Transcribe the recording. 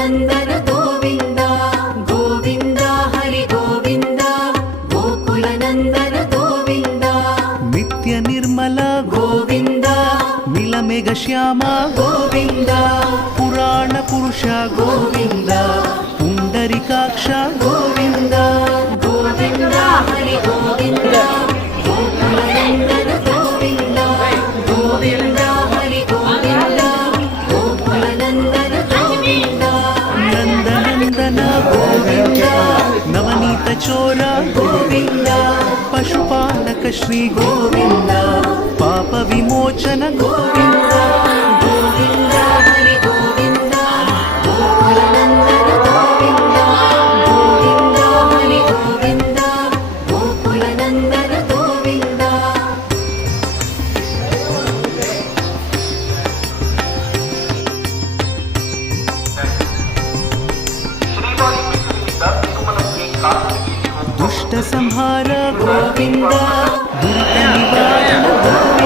गोकुलनन्दन गोविन्द गोविन्द हरि गोविन्द गोकुलनन्दन गोविन्द नित्य निर्मल गोविन्द नीलमेघ श्याम गोविन्द पुराण पुरुष गोविन्द पुण्डरीकाक्ष गोविन्द गोविन्द हरि गोविन्द गोकुलनन्दन गोविन्द गोविन्द हरि गोविन्द गोकुलनन्दन गोविन्द नन्दनन्दन गोविन्द नवनीत चोर गोविन्द पशुपालक श्री गोविन्द पाप विमोचन गोविन्द गोविन्द हरि गोविन्द गोकुलनन्दन गोविन्द गोविन्द हरि गोविन्द गोकुलनन्दन गोविन्द दुष्ट संहार गोविन्द दुरित निवारण